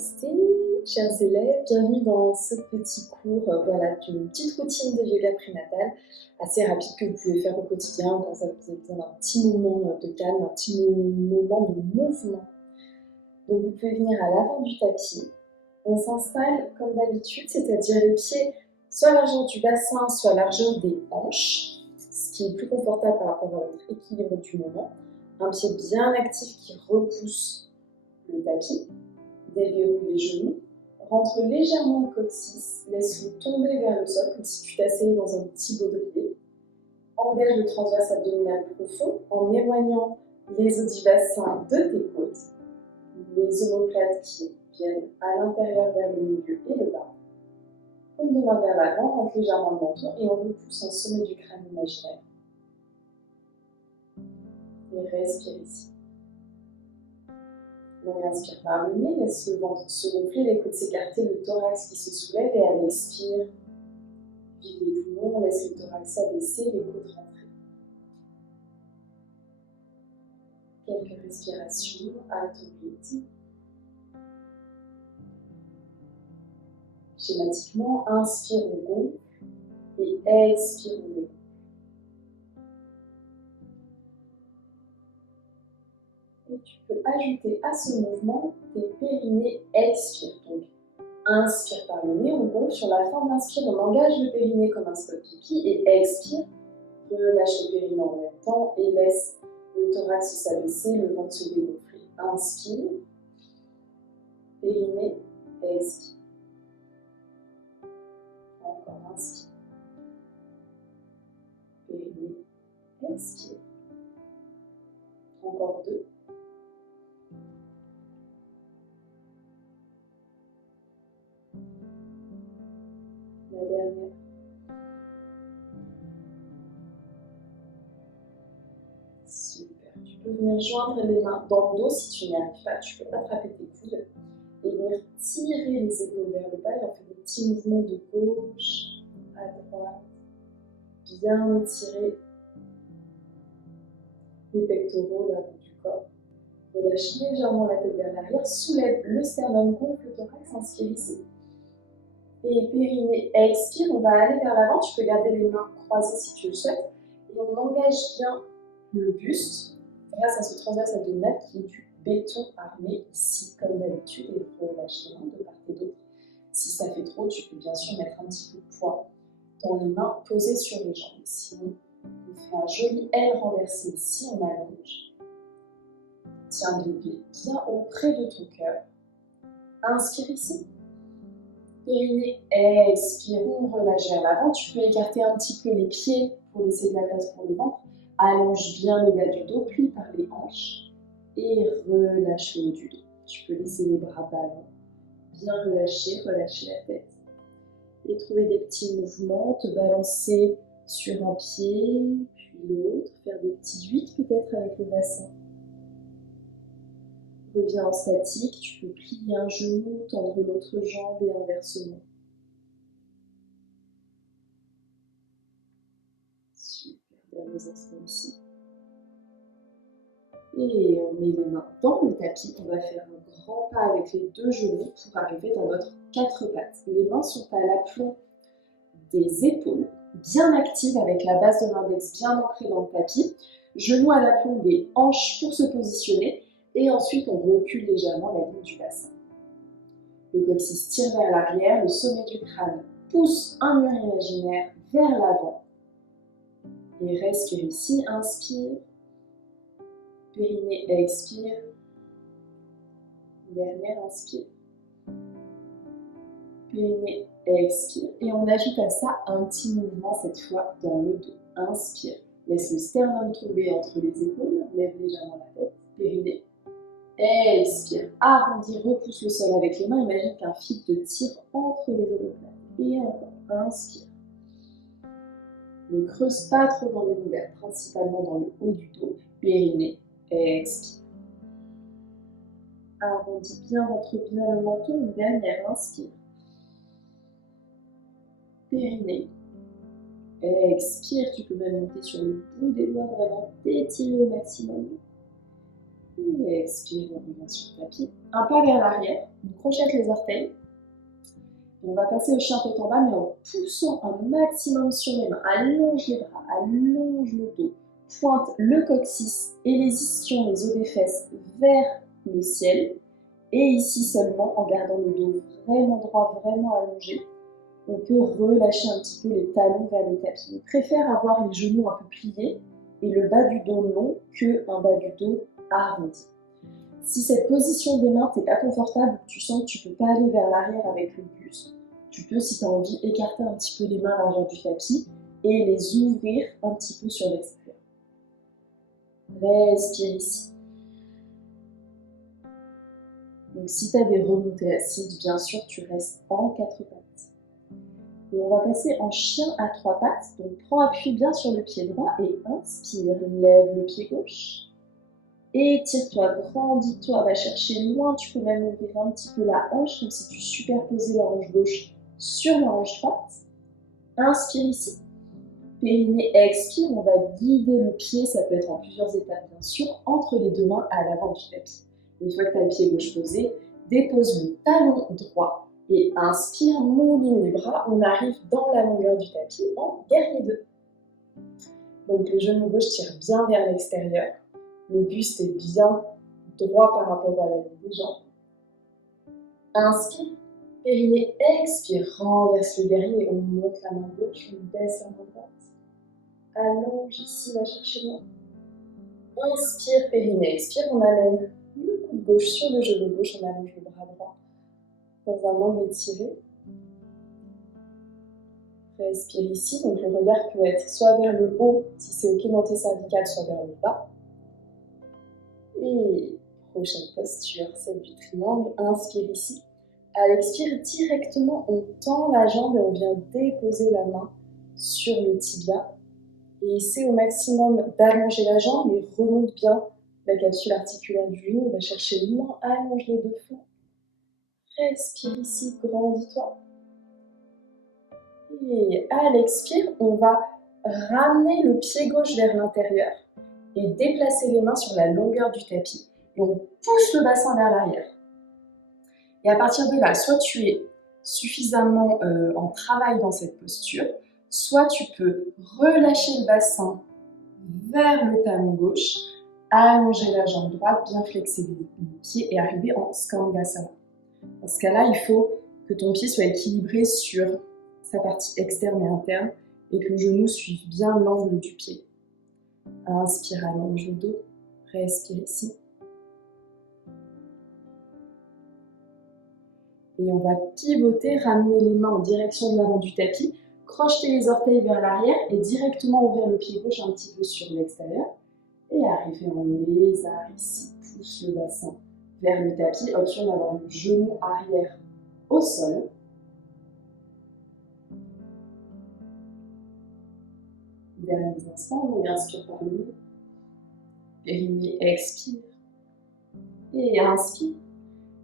Namasté, chers élèves, bienvenue dans ce petit cours d'une petite routine de yoga prénatal assez rapide que vous pouvez faire au quotidien quand vous avez besoin d'un petit moment de calme, un petit moment de mouvement. Donc vous pouvez venir à l'avant du tapis, on s'installe comme d'habitude, c'est-à-dire les pieds soit à la largeur du bassin, soit à la largeur des hanches, ce qui est plus confortable par rapport à votre équilibre du moment. Un pied bien actif qui repousse le tapis, déverrouille les genoux, rentre légèrement le coccyx, laisse-le tomber vers le sol comme si tu t'asseyais dans un petit baudrier. Engage le transverse abdominal profond en éloignant les os du bassin de tes côtes, les omoplates qui viennent à l'intérieur vers le milieu et le bas. Paume de main vers l'avant, rentre légèrement le menton et on repousse un sommet du crâne imaginaire. Et respire ici. On inspire par le nez, laisse le ventre se gonfler, les côtes s'écarter, le thorax qui se soulève et à l'expire, vide les poumons, on laisse le thorax s'abaisser, les côtes rentrer. Quelques respirations à ton rythme. Schématiquement, inspire, on gonfle et expire, on dégonfle. Et tu peux ajouter à ce mouvement tes périnées expire. Donc, inspire par le nez, on gonfle. Sur la fin d'inspire, on engage le périnée comme un spot pipi et expire. Relâche le périnée en même temps et laisse le thorax s'abaisser, le ventre se dégonfler. Inspire, périnée, expire. Encore inspire, périnée, expire. Encore deux. La dernière. Super. Tu peux venir joindre les mains dans le dos si tu n'y arrives pas. Tu peux attraper tes coudes et venir tirer les épaules vers le bas et on fait des petits mouvements de gauche à droite. Bien étirer les pectoraux, l'avant du corps. Relâche légèrement la tête vers l'arrière, soulève le sternum, gonfle le thorax, inspire ici. Et périnée, expire, on va aller vers l'avant, tu peux garder les mains croisées si tu le souhaites. Et on engage bien le buste grâce à ce transverse abdominal qui est du béton armé ici, comme d'habitude, et relâche les mains de part et d'autre. Si ça fait trop, tu peux bien sûr mettre un petit peu de poids dans les mains posées sur les jambes. Sinon, on fait un joli L renversé ici, on allonge. Tiens le pied bien auprès de ton cœur. Inspire ici. Périnée, expire, on relâche vers l'avant. Tu peux écarter un petit peu les pieds pour laisser de la place pour le ventre. Allonge bien le bas du dos, plie par les hanches et relâche le haut du dos. Tu peux laisser les bras ballants, bien relâcher la tête. Et trouver des petits mouvements, te balancer sur un pied, puis l'autre, faire des petits 8 peut-être avec le bassin. Reviens en statique, tu peux plier un genou, tendre l'autre jambe et inversement. Super, derniers instants ici. Et on met les mains dans le tapis, on va faire un grand pas avec les deux genoux pour arriver dans notre 4 pattes. Les mains sont à l'aplomb des épaules, bien actives avec la base de l'index bien ancrée dans le tapis. Genoux à l'aplomb des hanches pour se positionner. Et ensuite, on recule légèrement la ligne du bassin. Le coccyx tire vers l'arrière, le sommet du crâne pousse un mur imaginaire vers l'avant. Et respire ici, inspire. Périnée, expire. Dernière, inspire. Périnée, expire. Et on ajoute à ça un petit mouvement, cette fois dans le dos. Inspire. Laisse le sternum tomber entre les épaules. Lève légèrement la tête. Périnée. Expire, arrondis, repousse le sol avec les mains. Imagine qu'un fil te tire entre les omoplates. Et encore, inspire. Ne creuse pas trop dans les lombaires, principalement dans le haut du dos. Périnée, expire. Arrondis bien, rentre bien le menton. Une dernière, inspire. Périnée, expire. Tu peux même monter sur le bout des doigts, vraiment t'étirer au maximum. Et expire, on revient sur le tapis. Un pas vers l'arrière, on crochette les orteils. On va passer au chien tête en bas, mais en poussant un maximum sur les mains. Allonge les bras, allonge le dos. Pointe le coccyx et les ischions, les os des fesses vers le ciel. Et ici seulement, en gardant le dos vraiment droit, vraiment allongé, on peut relâcher un petit peu les talons vers le tapis. On préfère avoir les genoux un peu pliés et le bas du dos long qu'un bas du dos arrondi. Si cette position des mains n'est pas confortable, tu sens que tu ne peux pas aller vers l'arrière avec le buste, tu peux, si tu as envie, écarter un petit peu les mains à l'arrière du tapis et les ouvrir un petit peu sur l'extérieur. Respire ici. Donc si tu as des remontées assises, bien sûr, tu restes en 4 pattes. Et on va passer en chien à 3 pattes. Donc prends appui bien sur le pied droit et inspire, lève le pied gauche. Étire-toi, grandis-toi, va chercher loin, tu peux même ouvrir un petit peu la hanche, comme si tu superposais la hanche gauche sur la hanche droite. Inspire ici. Périnée, expire, on va guider le pied, ça peut être en plusieurs étapes bien sûr, entre les deux mains à l'avant du tapis. Une fois que tu as le pied gauche posé, dépose le talon droit et inspire, mouline les bras, on arrive dans la longueur du tapis en guerrier 2. Donc le genou gauche tire bien vers l'extérieur, le buste est bien droit par rapport à la ligne des jambes. Inspire, périnée, expire, renverse le guerrier, on monte la main gauche, on baisse la main droite. Allonge ici, va chercher loin. Inspire, périnée, expire, on amène le coude gauche sur le genou gauche, on allonge le bras droit dans un angle étiré. Respire ici, donc le regard peut être soit vers le haut, si c'est ok dans tes cervicales, soit vers le bas. Et prochaine posture, celle du triangle, inspire ici. À l'expire, directement, on tend la jambe et on vient déposer la main sur le tibia. Et essaie au maximum d'allonger la jambe et remonte bien la capsule articulaire du genou. On va chercher loin, allonge les deux flancs. Respire ici, grandis-toi. Et à l'expire, on va ramener le pied gauche vers l'intérieur et déplacer les mains sur la longueur du tapis. Et on pousse le bassin vers l'arrière. Et à partir de là, soit tu es suffisamment en travail dans cette posture, soit tu peux relâcher le bassin vers le talon gauche, allonger la jambe droite, bien flexer les pieds et arriver en Skandasana. Dans ce cas-là, il faut que ton pied soit équilibré sur sa partie externe et interne et que le genou suive bien l'angle du pied. Inspire, allonge le dos, respire ici. Et on va pivoter, ramener les mains en direction de l'avant du tapis, crocheter les orteils vers l'arrière et directement ouvrir le pied gauche un petit peu sur l'extérieur. Et arriver en lézard ici, pousse le bassin vers le tapis, option d'avoir le genou arrière au sol. Derniers instants, on inspire par le nez, périnée, expire, et inspire.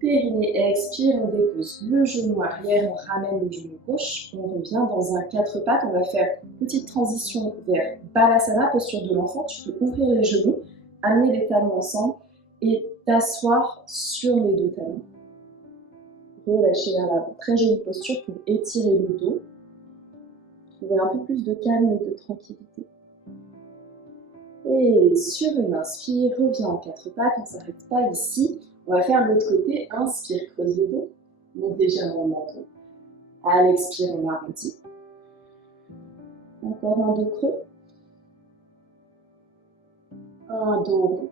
Périnée, expire, on dépose le genou arrière, on ramène le genou gauche, on revient dans un 4 pattes, on va faire une petite transition vers Balasana, posture de l'enfant, tu peux ouvrir les genoux, amener les talons ensemble et t'asseoir sur les deux talons. Relâcher vers l'avant, très jolie posture pour étirer le dos, trouver un peu plus de calme et de tranquillité. Et sur une inspire, reviens en 4 pattes, on ne s'arrête pas ici. On va faire l'autre côté, inspire, creuse le dos, monte légèrement le menton. À l'expire, on arrondit. Encore un dos creux. Un dos rond.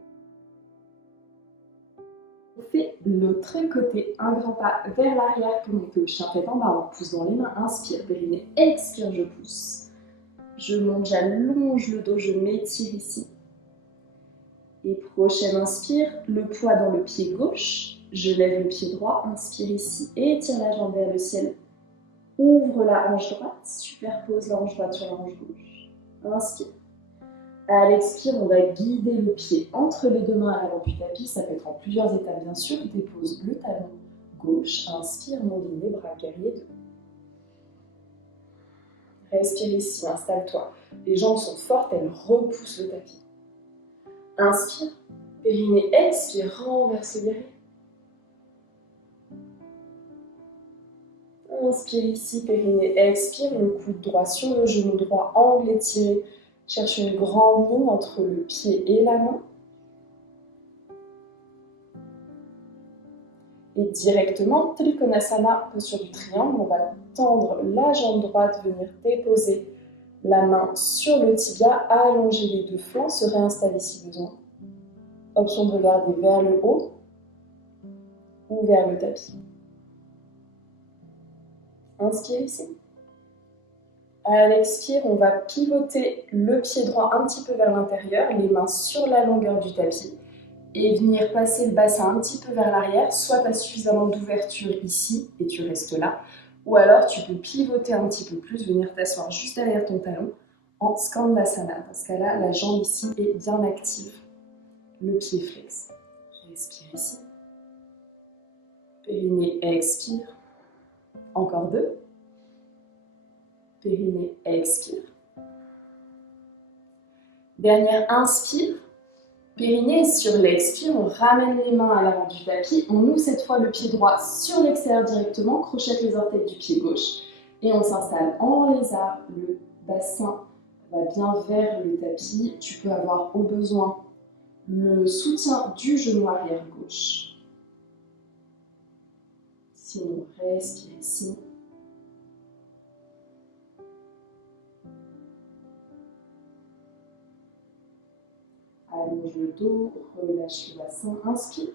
On fait l'autre côté, un grand pas vers l'arrière pour monter au chien tête en bas. On pousse dans les mains, inspire, périnée, expire, je pousse. Je monte, j'allonge le dos, je m'étire ici. Et prochaine inspire, le poids dans le pied gauche. Je lève le pied droit, inspire ici, étire la jambe vers le ciel. Ouvre la hanche droite, superpose la hanche droite sur la hanche gauche. Inspire. À l'expire, on va guider le pied entre les deux mains à l'avant du tapis. Ça peut être en plusieurs étapes, bien sûr. Dépose le talon gauche. Inspire, mouline les bras, guerrier 2. Respire ici, installe-toi. Les jambes sont fortes, elles repoussent le tapis. Inspire, périnée, expire, renverse le guerrier. Inspire ici, périnée, expire, le coude droit sur le genou droit, angle étiré. Cherche une grande ligne entre le pied et la main. Et directement, Trikonasana, posture du triangle, on va tendre la jambe droite, venir déposer la main sur le tibia, allonger les deux flancs, se réinstaller si besoin. Option de regarder vers le haut ou vers le tapis. Inspire ici. À l'expire, on va pivoter le pied droit un petit peu vers l'intérieur, les mains sur la longueur du tapis et venir passer le bassin un petit peu vers l'arrière. Soit tu as suffisamment d'ouverture ici et tu restes là, ou alors tu peux pivoter un petit peu plus, venir t'asseoir juste derrière ton talon en Skandasana. Dans ce cas-là, la jambe ici est bien active, le pied flex. Respire ici. Périnée, expire. Encore 2. Périnée, expire. Dernière, inspire. Périnée, sur l'expire, on ramène les mains à l'avant du tapis. On ouvre cette fois le pied droit sur l'extérieur directement, crochette les orteils du pied gauche. Et on s'installe en lézard. Le bassin va bien vers le tapis. Tu peux avoir au besoin le soutien du genou arrière gauche. Sinon, respire ici. Allonge le dos, relâche le bassin, inspire.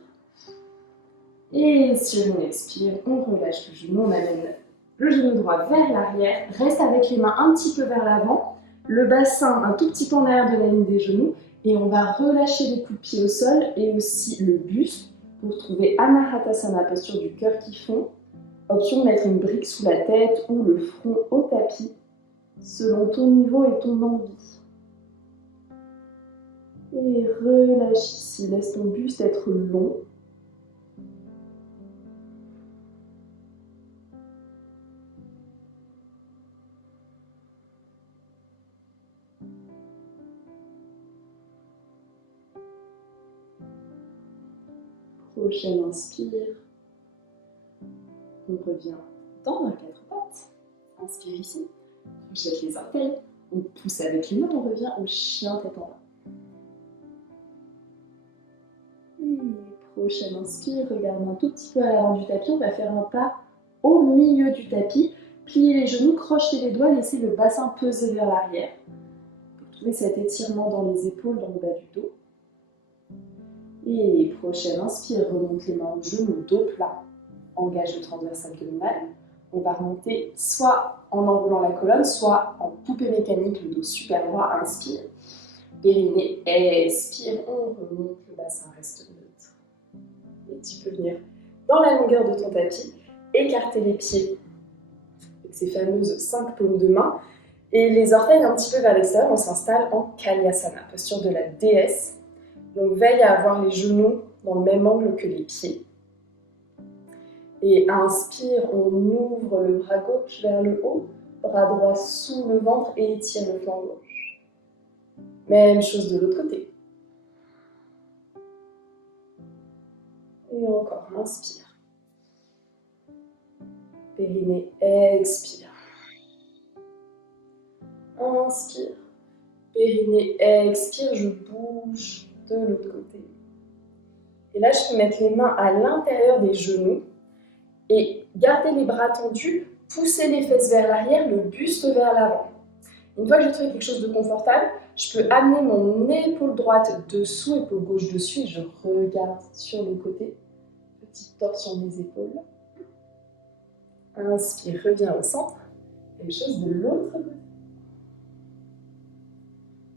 Et sur une expire, on relâche le genou, on amène le genou droit vers l'arrière, reste avec les mains un petit peu vers l'avant, le bassin un tout petit peu en arrière de la ligne des genoux, et on va relâcher les coups de pied au sol et aussi le buste pour trouver Anahatasana, posture du cœur qui fond. Option de mettre une brique sous la tête ou le front au tapis, selon ton niveau et ton envie. Et relâche ici, laisse ton buste être long. Prochaine inspire. On revient dans un quatre pattes. Inspire ici. On jette les orteils. On pousse avec les mains. On revient au chien tête en bas. Et prochaine inspire. Regarde un tout petit peu à l'avant du tapis. On va faire un pas au milieu du tapis. Pliez les genoux, crochez les doigts. Laissez le bassin peser vers l'arrière. Pour trouver cet étirement dans les épaules, dans le bas du dos. Et prochaine inspire, remonte les mains au genou, dos plat, engage le transverse abdominal. On va remonter soit en enroulant la colonne, soit en poupée mécanique, le dos super droit, inspire. Périnée, expire, on remonte, le bassin reste neutre. Et tu peux venir dans la longueur de ton tapis, écarter les pieds avec ces fameuses 5 paumes de main et les orteils un petit peu vers l'extérieur. On s'installe en Kalyasana, posture de la déesse. Donc veille à avoir les genoux dans le même angle que les pieds. Et inspire, on ouvre le bras gauche vers le haut, bras droit sous le ventre et étire le flanc gauche. Même chose de l'autre côté. Et encore, inspire. Périnée, expire. Inspire. Périnée, expire, je bouge de l'autre côté. Et là, je peux mettre les mains à l'intérieur des genoux et garder les bras tendus, pousser les fesses vers l'arrière, le buste vers l'avant. Une fois que j'ai trouvé quelque chose de confortable, je peux amener mon épaule droite dessous, épaule gauche dessus, et je regarde sur le côté. Petite torsion des épaules. Inspire, reviens au centre. Même chose de l'autre côté.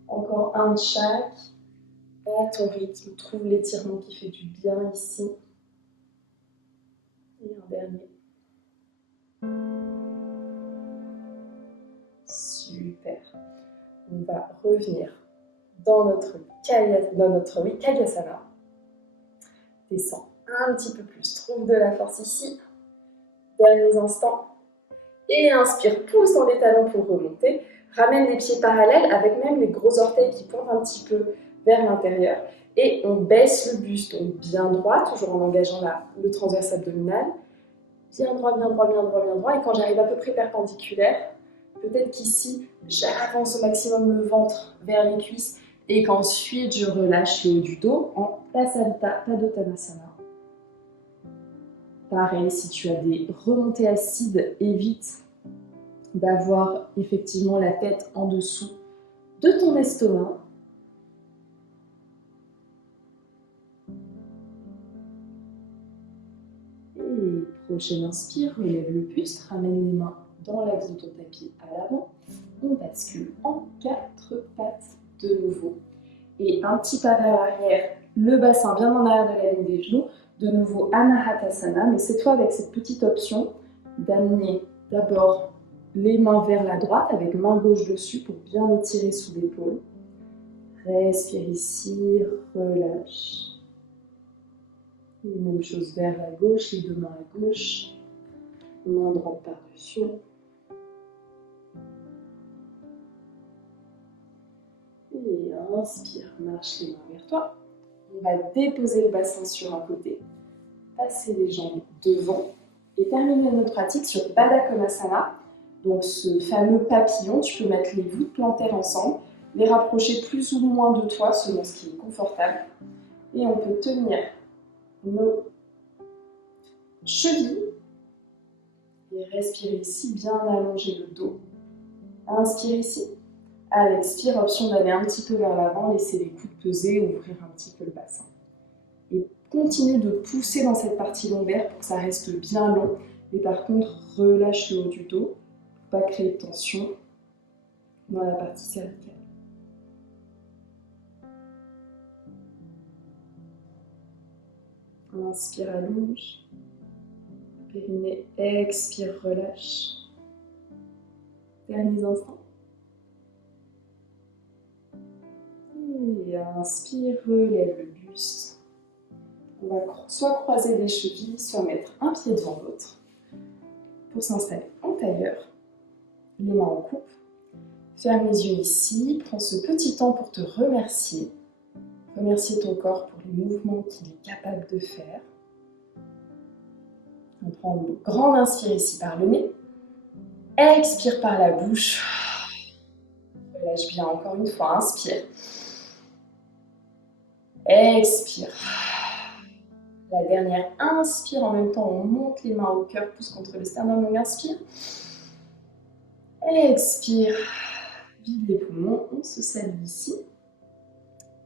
Encore un de chaque. À ton rythme, trouve l'étirement qui fait du bien ici. Et un dernier. Super. On va revenir dans notre Kalyasana. Descends un petit peu plus. Trouve de la force ici. Derniers instants. Et inspire, pousse dans les talons pour remonter. Ramène les pieds parallèles avec même les gros orteils qui pointent un petit peu vers l'intérieur. Et on baisse le buste, donc bien droit, toujours en engageant le transverse abdominal. Bien droit, bien droit, bien droit, bien droit. Et quand j'arrive à peu près perpendiculaire, peut-être qu'ici, j'avance au maximum le ventre vers les cuisses et qu'ensuite je relâche le haut du dos en Padottanasana. Pareil, si tu as des remontées acides, évite d'avoir effectivement la tête en dessous de ton estomac. Et prochaine inspire, relève le buste, ramène les mains dans l'axe de ton tapis à l'avant. On bascule en 4 pattes de nouveau. Et un petit pas vers l'arrière, le bassin bien en arrière de la ligne des genoux. De nouveau Anahatasana, mais cette fois avec cette petite option d'amener d'abord les mains vers la droite avec main gauche dessus pour bien étirer sous l'épaule. Respire ici, relâche. Et même chose vers la gauche, les deux mains à gauche, main droite par-dessus. Et inspire, marche les mains vers toi. On va déposer le bassin sur un côté, passer les jambes devant et terminer notre pratique sur Baddha Konasana. Donc ce fameux papillon, tu peux mettre les voûtes plantaires ensemble, les rapprocher plus ou moins de toi selon ce qui est confortable. Et on peut tenir nos chevilles et respirer ici, bien allonger le dos. Inspire ici. À l'expire, option d'aller un petit peu vers l'avant, laisser les coudes peser, ouvrir un petit peu le bassin. Et continue de pousser dans cette partie lombaire pour que ça reste bien long. Et par contre, relâche le haut du dos pour ne pas créer de tension dans la partie cervicale. Inspire, allonge. Périnée, expire, relâche. Derniers instants. Et inspire, relève le buste. On va soit croiser les chevilles, soit mettre un pied devant l'autre pour s'installer en tailleur. Les mains en coupe. Ferme les yeux ici. Prends ce petit temps pour te remercier. Remercier ton corps pour les mouvements qu'il est capable de faire. On prend une grande inspire ici par le nez. Expire par la bouche. Relâche bien encore une fois. Inspire. Expire. La dernière, inspire. En même temps, on monte les mains au cœur, pousse contre le sternum. On inspire. Expire. Vide les poumons. On se salue ici.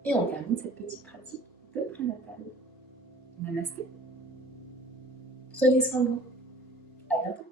Et on termine cette petite pratique de prénatal. Namasté. Prenez soin de vous. À bientôt.